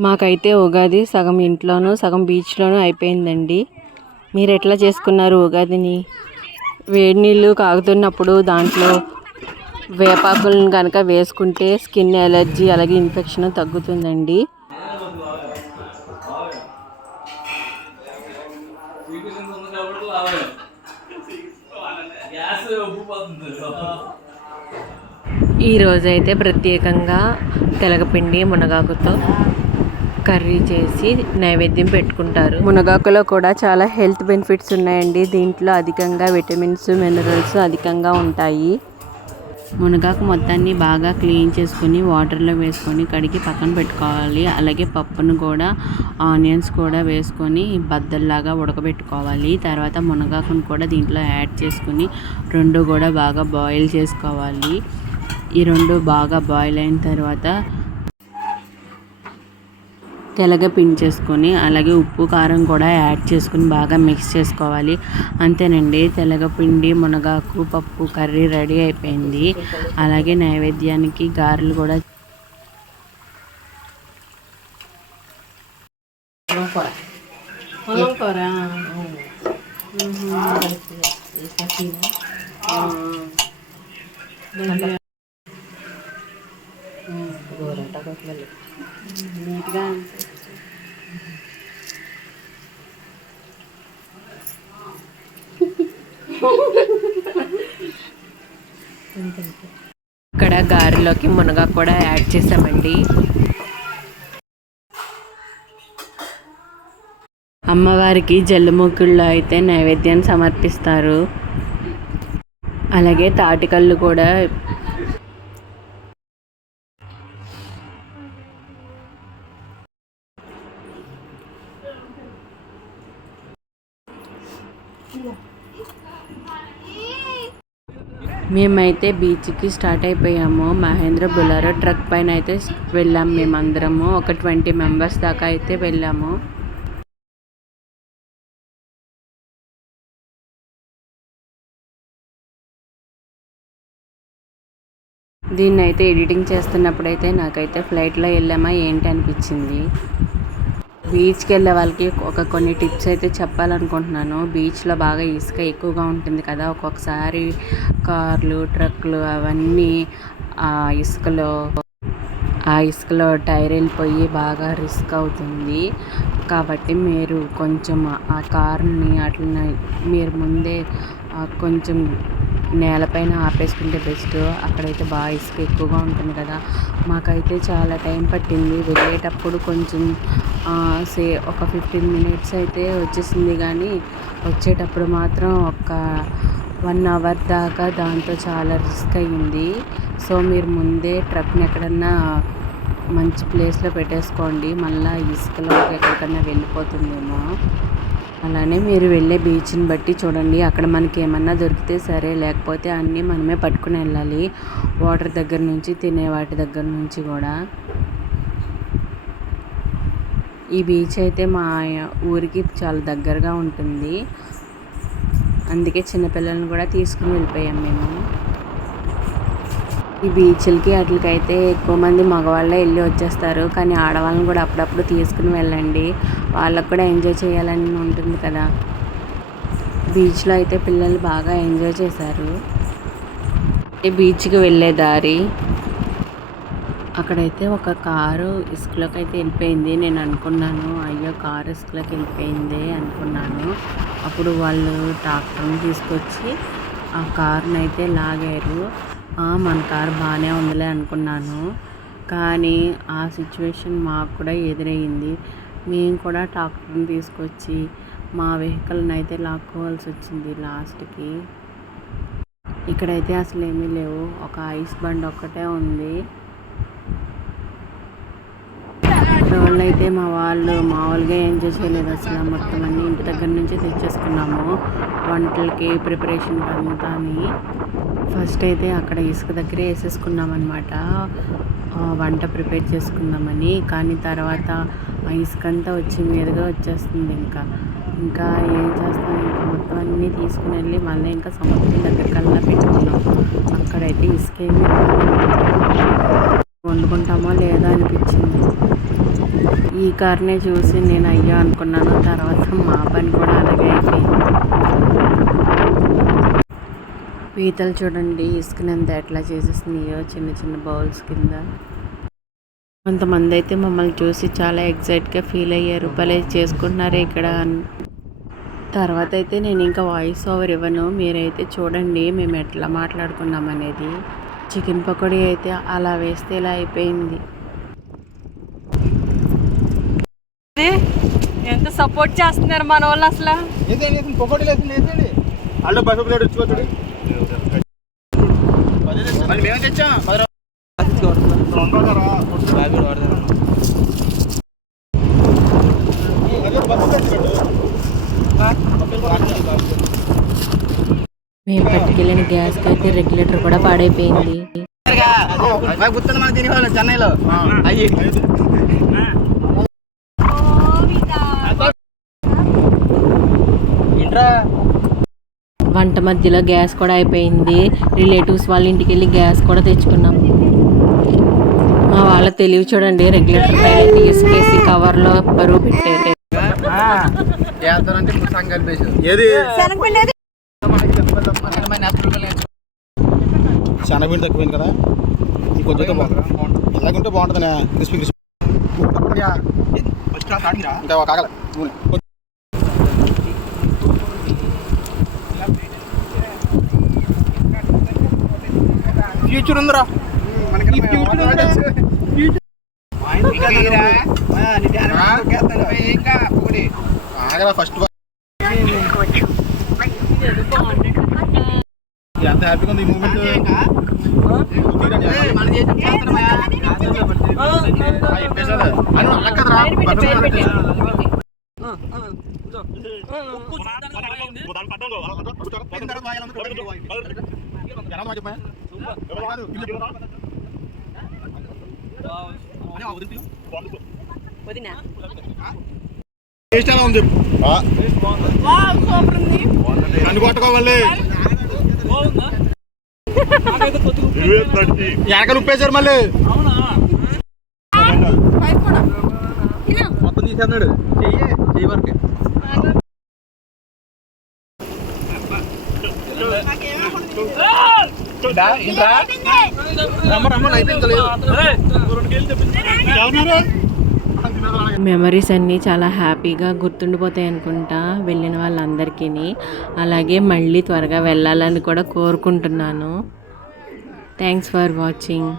మాకైతే ఉగాది సగం ఇంట్లోనూ సగం బీచ్లోనూ అయిపోయిందండి. మీరు ఎట్లా చేసుకున్నారు ఉగాదిని? వేడి నీళ్ళు కాగుతున్నప్పుడు దాంట్లో వేపాకులను కనుక వేసుకుంటే స్కిన్ ఎలర్జీ అలాగే ఇన్ఫెక్షన్ తగ్గుతుందండి. ఈరోజైతే ప్రత్యేకంగా తెలగపిండి మునగాకుతో కర్రీ చేసి నైవేద్యం పెట్టుకుంటారు. మునగాకులో కూడా చాలా హెల్త్ బెనిఫిట్స్ ఉన్నాయండి. దీంట్లో అధికంగా విటమిన్స్ మినరల్స్ అధికంగా ఉంటాయి. మునగాకు మొత్తాన్ని బాగా క్లీన్ చేసుకొని వాటర్లో వేసుకొని కడిగి పక్కన పెట్టుకోవాలి. అలాగే పప్పును కూడా ఆనియన్స్ కూడా వేసుకొని బద్దల్లాగా ఉడకబెట్టుకోవాలి. తర్వాత మునగాకును కూడా దీంట్లో యాడ్ చేసుకొని రెండు కూడా బాగా బాయిల్ చేసుకోవాలి. ఈ రెండు బాగా బాయిల్ అయిన తర్వాత తెలగ పించేసుకొని అలాగే ఉప్పు కారం కూడా యాడ్ చేసుకుని బాగా మిక్స్ చేసుకోవాలి. అంతేనండి తెలగపిండి మునగాకు పప్పు కర్రీ రెడీ అయిపోయింది. అలాగే నైవేద్యానికి గారెలు కూడా నీట్గా ఇక్కడ గారెలోకి మునగా కూడా యాడ్ చేసామండి. అమ్మవారికి జల్లుముక్కుల్లో అయితే నైవేద్యం సమర్పిస్తారు. అలాగే తాటికల్లు కూడా మేమైతే బీచ్కి స్టార్ట్ అయిపోయాము. మహేంద్ర బులారో ట్రక్ పైన అయితే వెళ్ళాము మేమందరము. ఒక ట్వంటీ మెంబర్స్ దాకా అయితే వెళ్ళాము. దీన్ని అయితే ఎడిటింగ్ చేస్తున్నప్పుడు అయితే నాకైతే ఫ్లైట్లో వెళ్ళామా ఏంటి అనిపించింది. బీచ్కి వెళ్ళే వాళ్ళకి ఒక కొన్ని టిప్స్ అయితే చెప్పాలనుకుంటున్నాను. బీచ్లో బాగా ఇసుక ఎక్కువగా ఉంటుంది కదా. ఒక్కొక్కసారి కార్లు ట్రక్లు అవన్నీ ఆ ఇసుకలో ఆ ఇసుకలో టైర్ వెళ్ళిపోయి బాగా రిస్క్ అవుతుంది. కాబట్టి మీరు కొంచెం ఆ కార్ని అట్లని మీరు ముందే కొంచెం నేలపైన ఆపేసుకుంటే బెస్ట్ అక్కడైతే బాగా ఇసుక ఎక్కువగా ఉంటుంది కదా. మాకైతే చాలా టైం పట్టింది. వెళ్ళేటప్పుడు కొంచెం సే ఒక ఫిఫ్టీన్ మినిట్స్ అయితే వచ్చేసింది కానీ వచ్చేటప్పుడు మాత్రం ఒక వన్ అవర్ దాకా దాంతో చాలా రిస్క్ అయ్యింది. సో మీరు ముందే ట్రక్ని ఎక్కడన్నా మంచి ప్లేస్లో పెట్టేసుకోండి. మళ్ళీ ఇసుకలో ఎక్కడికన్నా వెళ్ళిపోతుందేమో. అలానే మీరు వెళ్ళే బీచ్ని బట్టి చూడండి. అక్కడ మనకి ఏమన్నా దొరికితే సరే లేకపోతే అన్నీ మనమే పట్టుకుని వెళ్ళాలి. వాటర్ దగ్గర నుంచి తినే వాటి దగ్గర నుంచి కూడా. ఈ బీచ్ అయితే మా ఊరికి చాలా దగ్గరగా ఉంటుంది. అందుకే చిన్నపిల్లల్ని కూడా తీసుకుని వెళ్ళిపోయాం మేము. ఈ బీచ్లకి వాటికైతే ఎక్కువ మంది మగవాళ్ళే వెళ్ళి వచ్చేస్తారు. కానీ ఆడవాళ్ళని కూడా అప్పుడప్పుడు తీసుకుని వెళ్ళండి. వాళ్ళకు కూడా ఎంజాయ్ చేయాలని ఉంటుంది కదా. బీచ్లో అయితే పిల్లలు బాగా ఎంజాయ్ చేశారు. బీచ్కి వెళ్ళే దారి. అక్కడైతే ఒక కారు ఇసుకలోకి అయితే వెళ్ళిపోయింది. నేను అనుకున్నాను అయ్యో కారు ఇసుకలోకి వెళ్ళిపోయింది అనుకున్నాను. అప్పుడు వాళ్ళు ట్రాక్టర్ని తీసుకొచ్చి ఆ కారునైతే అయితే లాగారు. మన కారు బాగానే ఉందిలే అనుకున్నాను. కానీ ఆ సిచ్యువేషన్ మాకు కూడా ఎదురయ్యింది. మేము కూడా ట్రాక్టర్ని తీసుకొచ్చి మా వెహికల్ని అయితే లాక్కోవాల్సి వచ్చింది లాస్ట్కి. ఇక్కడైతే అసలు ఏమీ లేవు. ఒక ఐస్ బండ్ ఒక్కటే ఉంది. రోళ్ళు అయితే మా వాళ్ళు మామూలుగా ఎంజాయ్ చేయలేదు అసలు. మొత్తం అన్ని ఇంటి దగ్గర నుంచే తెచ్చేసుకున్నాము. వంటలకి ప్రిపరేషన్ అంతా అని. ఫస్ట్ అయితే అక్కడ ఇసుక దగ్గరే వేసేసుకున్నాం అనమాట వంట ప్రిపేర్ చేసుకుందామని. కానీ తర్వాత ఆ ఇసుక అంతా వచ్చి మీదుగా వచ్చేస్తుంది ఇంకా. ఇంకా ఏం చేస్తాం? ఇంకా మొత్తం అన్నీ తీసుకుని వెళ్ళి మళ్ళీ ఇంకా సముద్రం దగ్గరకల్లా పెట్టుకున్నాం. అక్కడైతే ఇసుకేమి వండుకుంటామో లేదా అనిపించింది. ఈ కార్నే చూసి నేను అయ్యో అనుకున్నాను. తర్వాత మా పని కూడా అలాగే అయిపోయింది. పీతలు చూడండి ఇసుకనంత ఎట్లా చేసేసినాయో చిన్న చిన్న బౌల్స్ కింద. కొంతమంది అయితే మమ్మల్ని చూసి చాలా ఎగ్జైట్గా ఫీల్ అయ్యారు. భలే చేసుకుంటున్నారే ఇక్కడ అని. తర్వాత అయితే నేను ఇంకా వాయిస్ ఓవర్ ఇవ్వను. మీరైతే చూడండి మేము ఎట్లా మాట్లాడుకున్నాం అనేది. చికెన్ పకోడీ అయితే అలా వేస్తే ఇలా అయిపోయింది. ఎంత సపోర్ట్ చేస్తున్నారు మన వాళ్ళు అసలు మళ్ళీ మేము తెచ్చాం పది మేము పట్టుకెళ్ళిన గ్యాస్కి అయితే రెగ్యులేటర్ కూడా పాడైపోయింది. గుర్తుంది చెన్నైలో అయ్యి. వంట మధ్యలో గ్యాస్ కూడా అయిపోయింది. రిలేటివ్స్ వాళ్ళ ఇంటికి వెళ్ళి గ్యాస్ కూడా తెచ్చుకున్నాం. మా వాళ్ళ తెలివి చూడండి రెగ్యులేటర్ పైన తీసుకేసి కవర్లో బరువు పెట్టారు శనగపిండి తక్కువైంది కదా? ఇంకొంచెం బాగుంటుంది. ఇలాగుంటే బాగుంటుంది క్రిస్పీ క్రిస్పీ. ఇంకా కాగల. ఫ్యూచర్ ఉందిరా ఫస్ట్ ఎంత హ్యాపీగా ఉంది ఈ మూమెంట్ టేస్ట్ ఎలా ఉంది కన్ను కొట్టుకోవాలి వెనకలు ఉప్పేశారు మళ్ళీ మొత్తం తీసేస్తున్నాడు చెయ్యి చెయ్యి వరకే మెమరీస్ అన్నీ చాలా హ్యాపీగా గుర్తుండిపోతాయి అనుకుంటా వెళ్ళిన వాళ్ళందరికీ అలాగే మళ్ళీ త్వరగా వెళ్ళాలని కూడా కోరుకుంటున్నాను. Thanks for watching